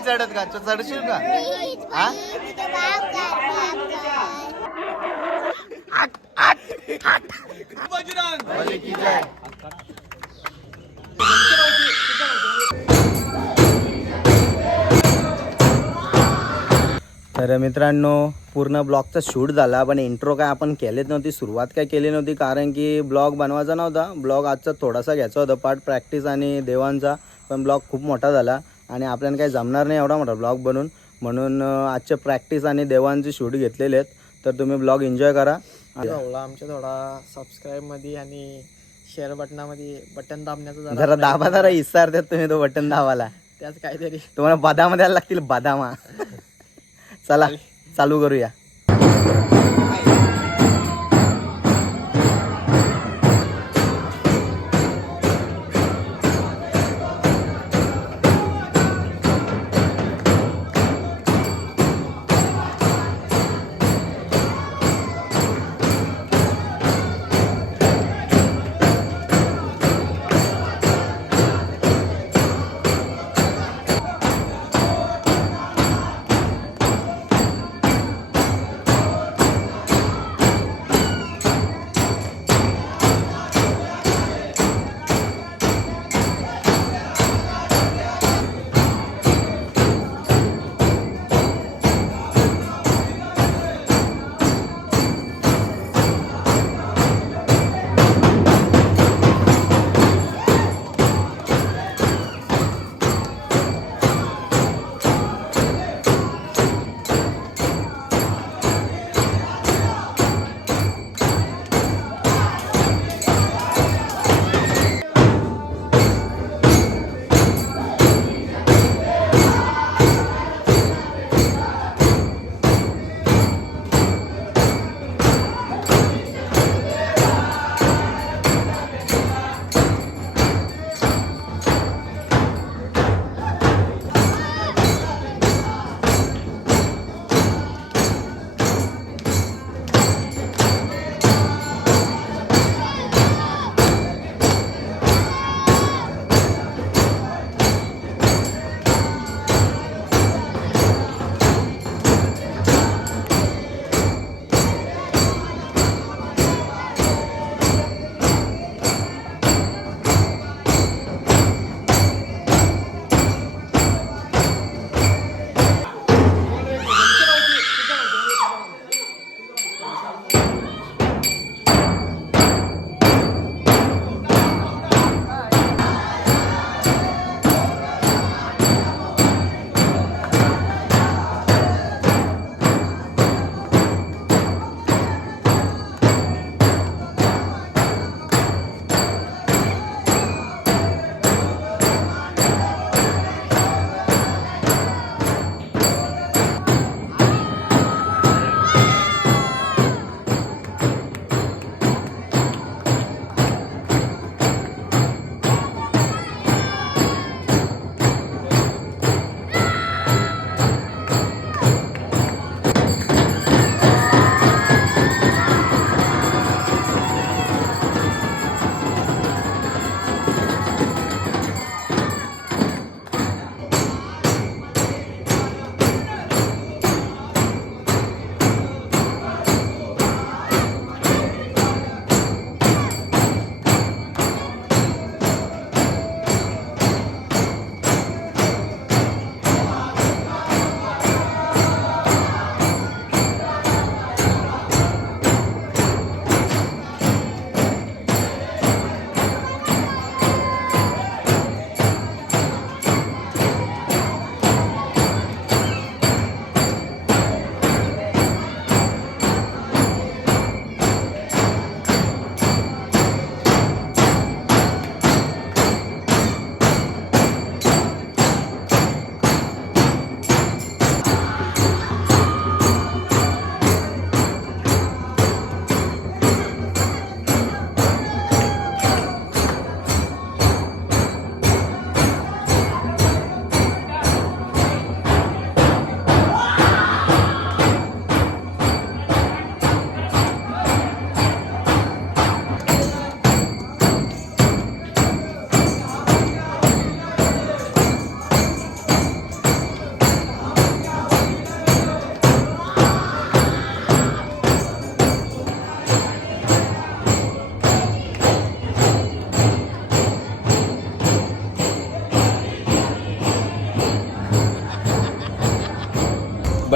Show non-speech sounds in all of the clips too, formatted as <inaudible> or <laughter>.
नाही चढत का? चढशील का? हा? भले की जय. तर मित्रांनो पूर्ण ब्लॉगचा शूट झाला पण इंट्रो काय आपण केलेच नव्हती सुरुवात काय केली नव्हती कारण की ब्लॉग बनवायचा नव्हता. ब्लॉग आजचा थोडासा घ्यायचा होता पार्ट प्रॅक्टिस आणि देवांचा पण ब्लॉग खूप मोठा झाला. आणि आपल्याला काही जमणार नाही एवढा मोठा ब्लॉग बनवून म्हणून आजचे प्रॅक्टिस आणि देवांचे शूट घेतलेले आहेत. तर तुम्ही ब्लॉग एन्जॉय करा. आमच्या थोडा सबस्क्राईबमध्ये आणि शेअर बटनामध्ये बटन दाबण्याचा जरा दाबा जरा इसार देत तुम्ही तो बटन दाबाला त्याच काहीतरी. तुम्हाला बदाम द्यायला लागतील बदामा. <laughs> चला चालू करूया.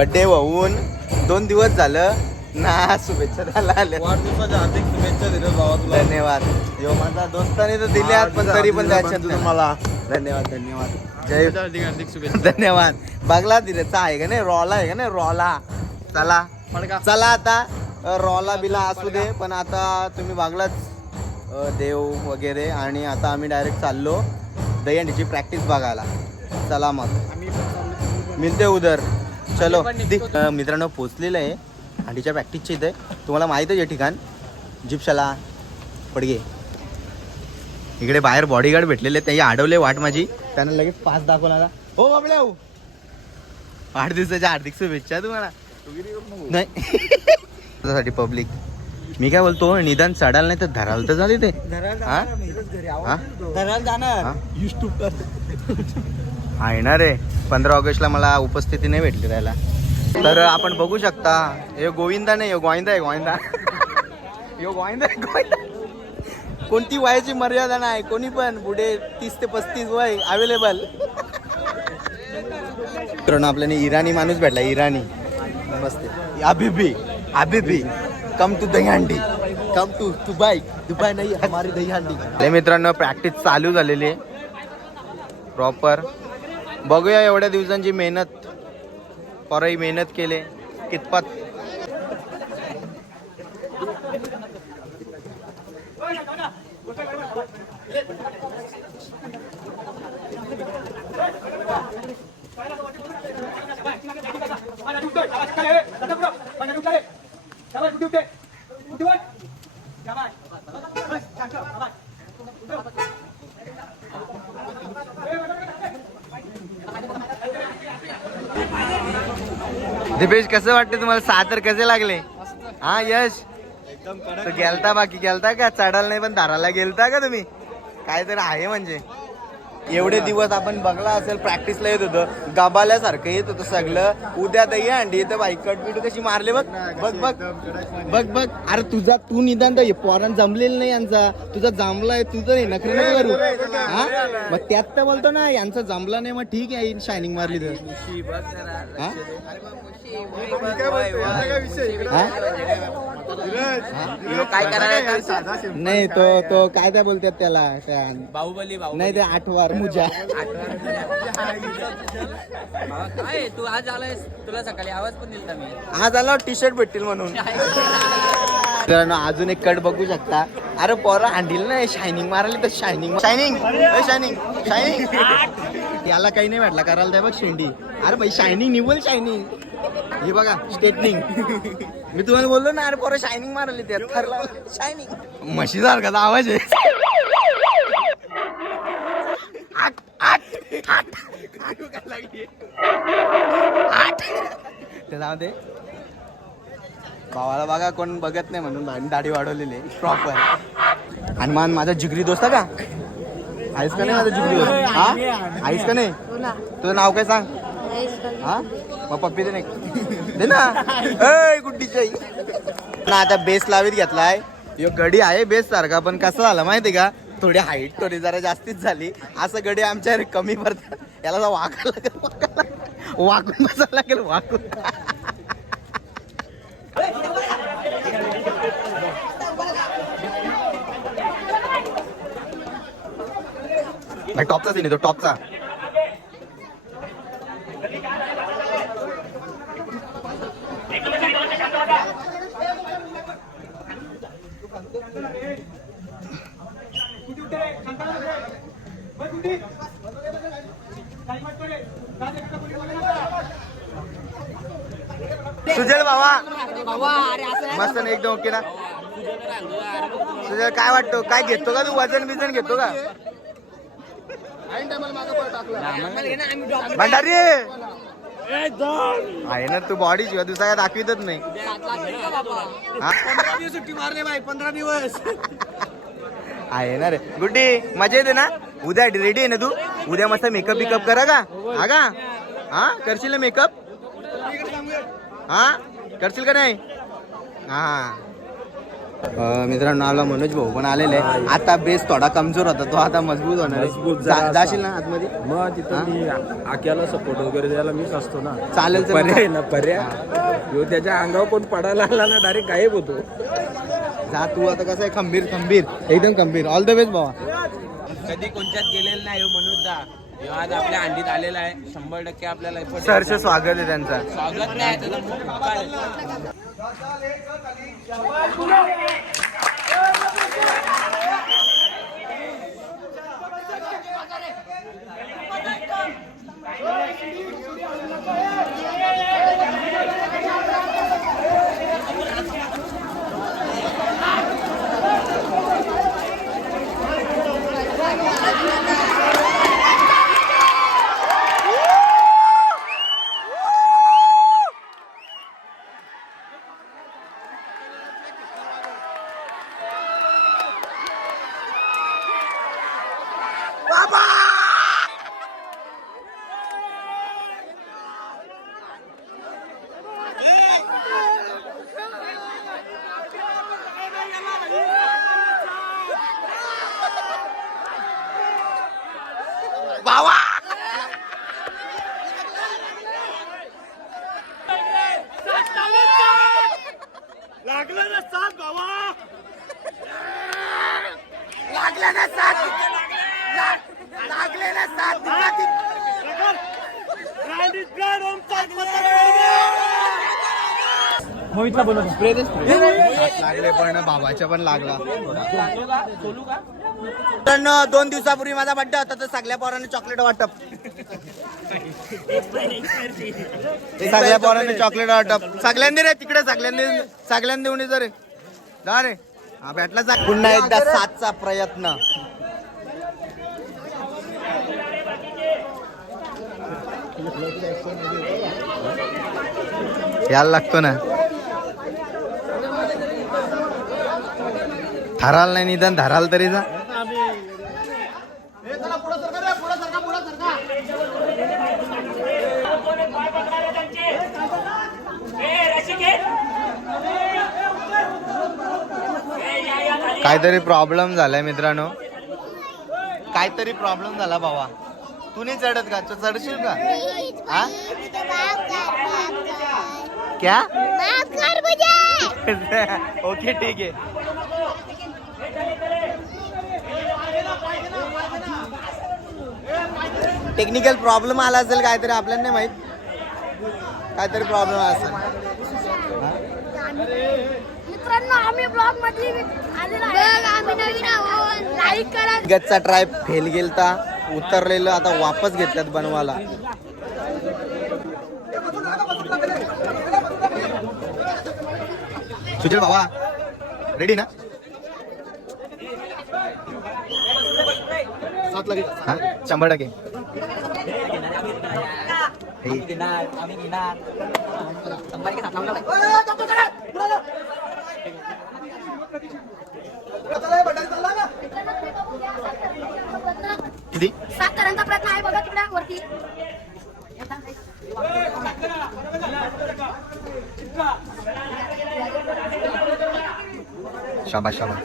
बड्डे होऊन दोन दिवस झालं. ना शुभेच्छा द्यायला आले वाढदिवसाच्या हार्दिक शुभेच्छा दिल्या भावा तुला. धन्यवाद. यो माझा दोस्ताने तर दिल्यात पण तरी पण द्यायच्यात नाही. तुम्हाला. धन्यवाद धन्यवाद. जय हार्दिक हार्दिक शुभेच्छा. धन्यवाद. बघला दिरेचा आहे का नाही? रॉला आहे का नाही? रॉला. चला. चला आता. रॉला बिला असू दे पण आता तुम्ही बघलाच देव वगैरे आणि आता आम्ही डायरेक्ट चाललो दहीहंडीची प्रॅक्टिस बघायला. चला मग. मिळते उदर. चलो मित्रांनो पोचलेलं आहे. हंडीच्या प्रॅक्टिसच्या इथे. तुम्हाला माहीतच आहे ठिकाण. जिप्शाला पडगे. इकडे बाहेर बॉडीगार्ड भेटलेले ते अडवले वाट माझी. त्यांना लगेच पास दाखवला. हो बाबड्या हो. वाढदिवसाच्या हार्दिक शुभेच्छा तुम्हाला. नाही. <laughs> पब्लिक मी काय बोलतो निदान चढायला नाही तर धराल तर झाले ते हा? हा? हा? आहे. पंधरा ऑगस्टला मला उपस्थिती नाही भेटली त्याला तर आपण बघू शकता हे गोविंदा नाही गोविंदा आहे गोविंदा. यो गोविंदा गोविंदा. कोणती वयाची मर्यादा नाही कोणी पण पुढे तीस ते पस्तीस वय अवेलेबल मित्रांनो आपल्याला इराणी माणूस भेटला इराणी. नमस्ते. अभिबी अभिबी come to Dahihandi. Come to Dubai Dubai नाही हमारी दहीहंडी. मित्रांनो प्रॅक्टिस चालू झालेली आहे. प्रॉपर बघूया एवढ्या दिवसांची मेहनत परही मेहनत केले कितपत. दिपेश कसं वाटतं तुम्हाला? सातर कसे लागले? हा यश? तो गेलता बाकी गेलता का? चढायला नाही पण धाराला गेलता का तुम्ही? काहीतरी आहे म्हणजे. एवढे दिवस आपण बघला असेल प्रॅक्टिसला येत होतं. गबाल्यासारखं येत होतं सगळं. उद्या दही अंडी तर बाई कटबिट कशी मारले बघ. बघ बघ. बघ बघ. अरे तुझा तू निदान तर पोरान जमलेलं नाही यांचा. तुझा जमलाय तुझं नाही नखरे नको करू. हा? मग त्यात तर बोलतो ना यांचा जमला नाही मग ठीक आहे शायनिंग मारली तर. हा? काय करायला नाही तो तो काय त्या बोलतात त्याला? नाही ते आठवार. मुजा काय तू आज आलायस तुला सकाळी. आवाज पण दिलता मी. आज आला टी शर्ट भेटतील म्हणून. मित्रांनो अजून एक कट बघू शकता. अरे पोरा हांडील ना शायनिंग मारायला तर शायनिंग शायनिंग शायनिंग शायनिंग याला काही नाही भेटला करायला त्या बघ शेंडी. अरे भाई शायनिंग निवल शायनिंग हे बघा स्टेटनिंग मी तुम्हाला बोललो ना अरे पोरं शायनिंग मारली त्यात ठरला शायनिंग म्हशी सारखाचा आवाज आहे आठ, आठ, आठ, आठ उगायला लागली. आठ. ते जाऊ दे. भावाला बघा कोण बघत नाही म्हणून भावाने दाढी वाढवलेली प्रॉपर आणि मान माझा जिगरी दोस्त आहे का? आहेस का नाही माझा जिगरी दोस्त? हा? आहेस का नाही? तुझं नाव काय सांग? हा? मग पप्पी दे नाही दे ना. ए गुड्डीची आई ना आता बेस लावीत घेतलाय. यो गडी आहे बेस सारखा पण कसं झालं माहिती का? थोडी हाईट थोडी जरा जास्तीच झाली. असं गडे आमच्या कमी पडतात. याला जरा वाकायला लागेल वाकून बसायला लागेल वाकून. नाही टॉपचा तिने तो टॉपचा. सुजल बाबा मस्त ना एकदम ओके ना. सुजल काय वाटतो? काय घेतो का तू? वजन बिजन घेतो का? भंडारी! आहे ना तू बॉडी शिवाय दुसरा काय दाखवितच नाही. हा? सुट्टी मारले बाई पंधरा दिवस. आहे ना रे. गुड्डी मजा येते ना? उद्या रेडी आहे ना तू? उद्या मस्त मेकअप बिकअप करा का? हा का? हा? करशील ना मेकअप हा? करशील का नाही? हा. मित्रांनो आपला मनोज भाऊ पण आलेले आहे. आता बेस थोडा कमजोर होता. तो आता मजबूत होणार. मजबूत जा- जाशील ना आतमध्ये? मग? तिथं मी आक्याला सपोर्ट वगैरे द्यायला मीच असतो ना. चालेल तर पर्याय ना पर्याय. ह्यो त्याच्या अंगावर कोण पडायला आला ना डायरेक्ट गायब होतो. जा तू आता कसं आहे खंबीर खंबीर. एकदम खंबीर. ऑल द बेस्ट भावा. कधी कोणत्यात गेलेलं नाही हो म्हणून दा ह्यो आज आपल्या अंडीत आलेला आहे शंभर टक्के आपल्याला effort सरचं द्यायचा. स्वागत आहे त्यांचं स्वागत नाही त्याचा खूप उपकार आहे. लागले पण भावाच्या पण लागला. मित्रांनो दोन दिवसापूर्वी माझा बड्डे होता तर सगळ्या पोरांनी चॉकलेट वाटप. सगळ्या पोरांनी चॉकलेट वाटप. सगळ्यांनी रे तिकडे सगळ्यांनी सगळ्यांनी देऊन ये रे जा रे. हा भेटला जा पुन्हा एकदा सातचा प्रयत्न. यायला लागतो ना. धराल नाही निदान धराल तरी जा. काहीतरी प्रॉब्लेम झालाय मित्रांनो. काहीतरी प्रॉब्लेम झाला बाबा तू नाही चढत का चढशील का? हा क्या? ओके ठीक आहे टेक्निकल प्रॉब्लेम आला असेल काहीतरी आपल्याला नाही माहीत. काहीतरी प्रॉब्लेम असेल. मित्रांनो आम्ही ब्लॉगमध्ये आलेलो आहे. आम्ही नवीन आहोत. लाईक करा. गच्चा ट्राय फेल गेलता उतरलेलं आता वापस घेतल्यात बनवायला. सुजल बाबा रेडी ना? हा, शंभर टक्के. किती? सात करांचा प्रयत्न आहे बघा तिकडे वरती. शाबाश शाबाश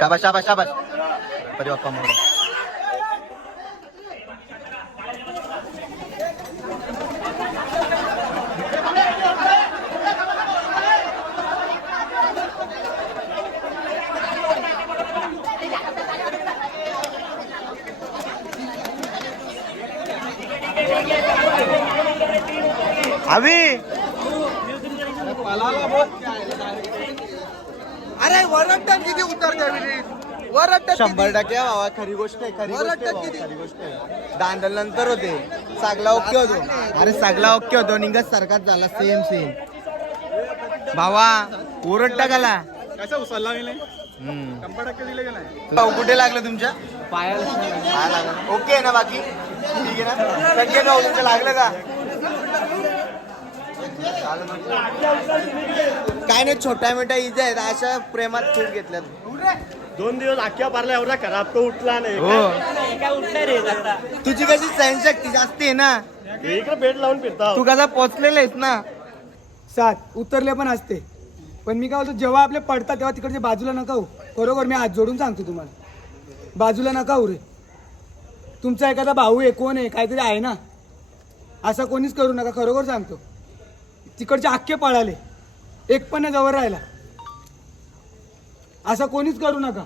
शाबाश शाबाश शाबाश परी बाप्पा मोरे. अभी। अरे वरटन किती उतरते विहिरीत? वरटन शंभर टक्के बाबा खरी गोष्ट आहे खरी गोष्ट आहे बाबा, खरी गोष्ट आहे. दांडल नंतर होते. सागला ओके होतो. अरे सागला ओके होतो. निघत सरकार झाला सेम सेम भावा ओरड टाकाला कसा उचलला गेले हम्म. शंभर टक्के दिले गेलाय भाऊ कुठे लागलं तुमच्या? पाया लागलं. ओके आहे ना बाकी? ठीक आहे ना? संजय भाऊ तुमचं लागलं का? काय नाही छोट्या मोठ्या इजा आहेत. अशा प्रेमात खूप घेतल्यात. दोन दिवस अख्ख्या पारला एवढा खराब तो उठला नाही. हो. तुझी कशी सहनशक्ती जास्त आहे ना? इकडे बेड लावून फिरता. तू कसा पोचलेला आहेस ना? सात उतरले पण असते. पण मी काय बोलतो जेव्हा आपले पडतात तेव्हा तिकडचे बाजूला नका हो बरोबर मी हात जोडून सांगतो तुम्हाला. बाजूला नका हो रे. तुमचा एखादा भाऊ आहे कोण आहे काहीतरी आहे ना? असं कोणीच करू नका खरोखर सांगतो. तिकडचे अख्खे पळाले. एक पण जवळ राहिला. असं कोणीच करू नका.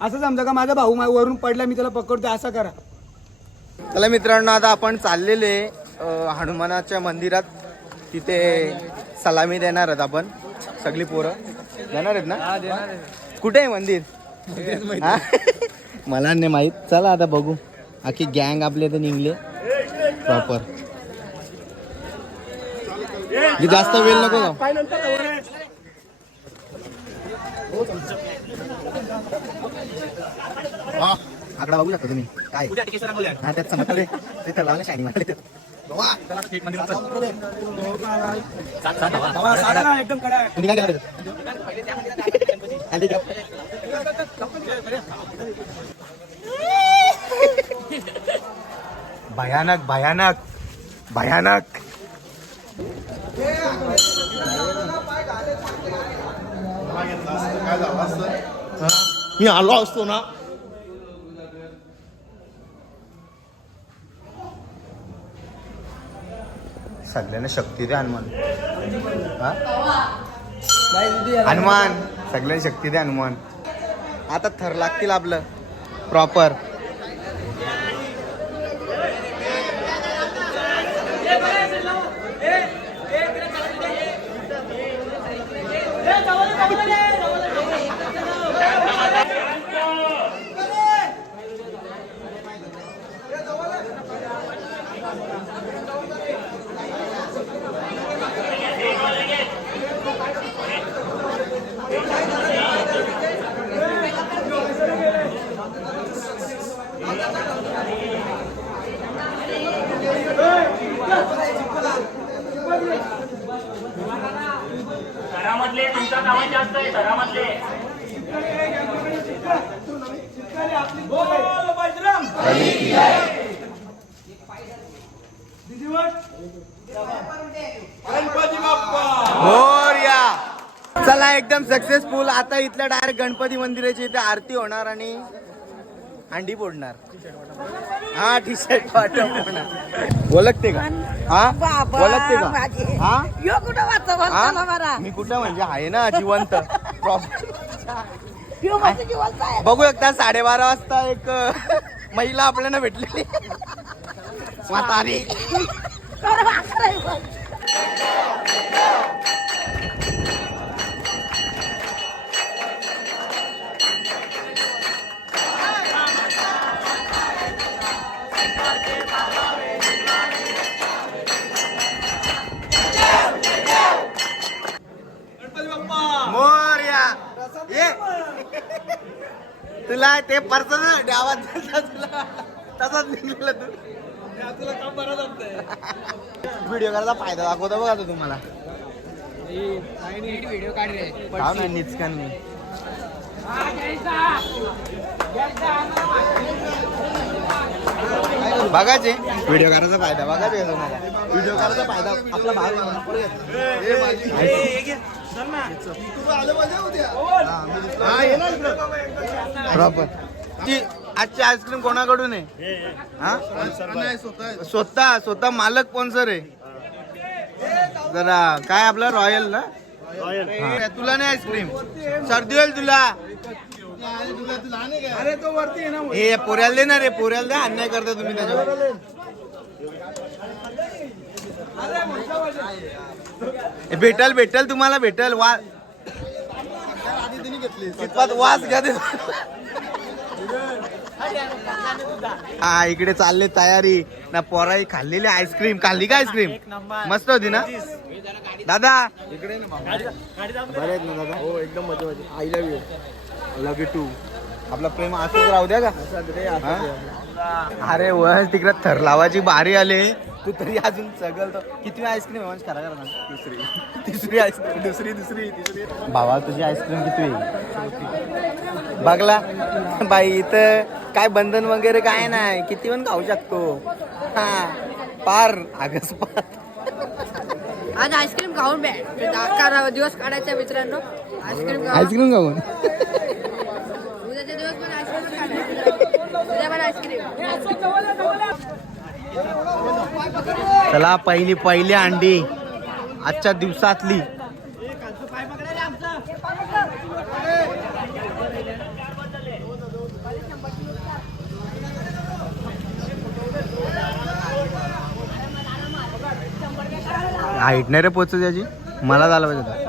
असं समजा का माझा भाऊ वरून पडला मी त्याला पकडतो असं करा. चला मित्रांनो आता आपण चाललेले हनुमानाच्या मंदिरात. तिथे सलामी देणार आहेत आपण. सगळी पोरं. देणार आहेत ना? कुठे आहे मंदिर? हा? मला नाही माहीत. चला आता बघू. आखी गँग आपले तर निघले. प्रॉपर जास्त वेळ नको का? हा, आकडा बघू शकता तुम्ही. काय? हा त्यात समजले तिथं लावलं शायनिंग मारले एकदम कडा तुम्ही काय मी आलो असतो ना. सगळ्यांना शक्ती दे हनुमान. हनुमान सगळ्यांना शक्ती दे हनुमान. आता थर लागतील आपलं. प्रॉपर मोरया चला एकदम सक्सेसफुल आता इथल्या डायरेक्ट गणपती मंदिराची इथे आरती होणार आणि अंडी फोडणार. हा टी शर्ट पाठवणार ओळखते का? हा? ओळखते का? हा? मी कुठं म्हणजे आहे ना जिवंत. बघू एकदा साडेबारा वाजता एक महिला आपल्याला भेटलेली. म्हातारी. तुला ते आवाज दिला तुला तसाच निघलेला तू. व्हिडिओ करायचा फायदा दाखवतो बघा तो तुम्हाला. हा ना निचकन मी बघायचे. व्हिडिओ करायचा फायदा बघायचे तुम्हाला? व्हिडिओ करायचा फायदा आपला भाग प्रॉपर. ती आजची आईस्क्रीम कोणाकडून आहे? हा? स्वतः स्वतः मालक कोण सर आहे. जरा काय आपलं रॉयल ना. तुला नाही आईस्क्रीम. सर्दी होईल तुला. अरे तो वरती आहे ना हे पोऱ्याला दे ना रे पोऱ्याला द्या अन्याय करता तुम्ही त्याच्यावर. हे भेटल भेटल तुम्हाला भेटल वा कितपत वास घ्या. हा इकडे चालले तयारी. ना पोराई खाल्लेली आईस्क्रीम. खाल्ली का आईस्क्रीम? मस्त होती ना? दादा. इकडे बरे आहेत ना दादा? हो एकदम मजा मजा I love you love you too आपला प्रेम असंच राहू द्या का? अरे व तिकडे थर लावायची बारी आली. तू तरी अजून सगळं किती आईस्क्रीम आहे खरा करा ना? दुसरी. तिसरी आईस्क्रीम दुसरी दुसरी तिसरी. भावा तुझी आईस्क्रीम किती बघला. बाई इथं काय बंधन वगैरे काय नाही. किती पण खाऊ शकतो. हा. पार. आगस पार. आज आईस्क्रीम खाऊन अकरा दिवस काढायचा मित्रांनो. आईस्क्रीम आईस्क्रीम खाऊन उद्याचे दिवस पण आईस्क्रीम काढायचं उद्या पण आईस्क्रीम चला पहिली पहिली अंडी. आजच्या दिवसातली. हाईट नाही रे पोचू त्याची मला झालं पाहिजे.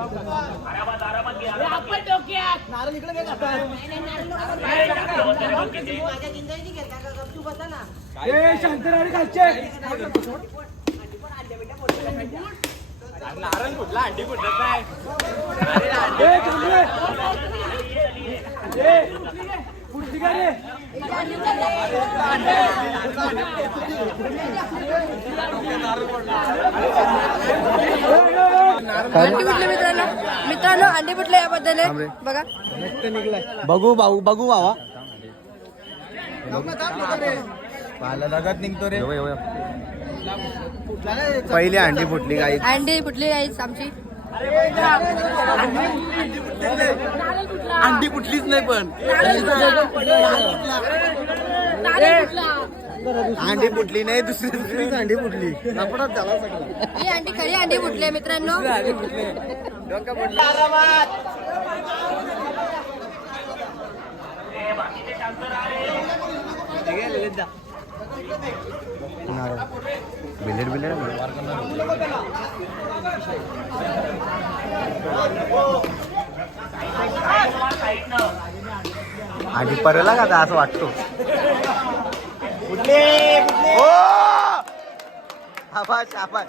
ए शांतराणी खालचे ए, थांबले. ए, पुढची काय रे? अंडी फुटले मित्रांनो मित्रांनो अंडी फुटले याबद्दल आहे. बघा बघू भाऊ बघू भावा लगत निघतो रे. पहिली अंडी फुटली काही अंडी फुटली आहे आमची. अंडी फुटलीच नाही पण. अंडी फुटली नाही दुसरी दुसरीच अंडी फुटली. लपडाच झाला सगळा ही अंडी खरी अंडी फुटली मित्रांनो. बिलेट बिलेट आणि परला का असं वाटतो! आभास आभास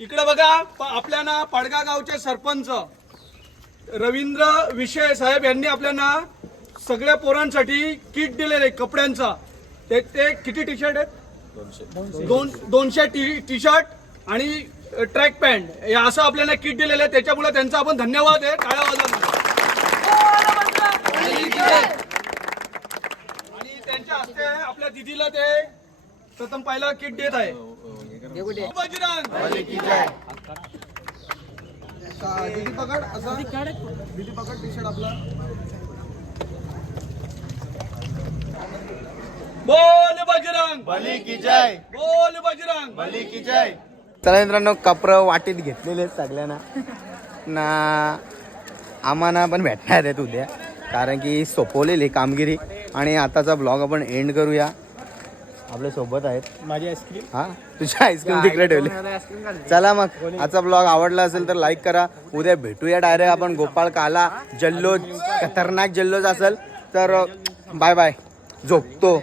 इकडे बघा प- आपल्याला पाडगा गावचे सरपंच रवींद्र विषय साहेब यांनी आपल्याला सगळ्या पोरांसाठी किट दिलेले कपड्यांचा. ते ते किती टी शर्ट आहेत? दोन दोनशे टी टी शर्ट आणि ट्रॅक पॅन्ट हे असं आपल्याला किट दिलेलं आहे. त्याच्यामुळे त्यांचा आपण धन्यवाद आहे. टाळ्या वाजवणार आणि त्यांच्या हस्ते आपल्या दिदीला ते प्रथम पहिला किट देत आहे. बजरंग. दिदी पकड असा. दिदी पकड टी शर्ट आपला. बोल बजरंग. बली की जय. बोल बजरंग. बली की जय. चला मित्रांनो कपडं वाटीत घेतलेले आहेत सगळ्यांना. ना आम्हाला पण भेटणार आहेत उद्या. कारण की सोपवलेली कामगिरी. आणि आताचा ब्लॉग आपण एंड करूया. आपल्यासोबत आहेत. माझी आईस्क्रीम. हा? तुझी आईस्क्रीम तिकडे ठेवली. चला मग. आजचा ब्लॉग आवडला असेल तर लाईक करा. उद्या भेटूया डायरेक्ट आपण गोपाळ काला जल्लोष खतरनाक जल्लोष असेल तर बाय बाय झोपतो.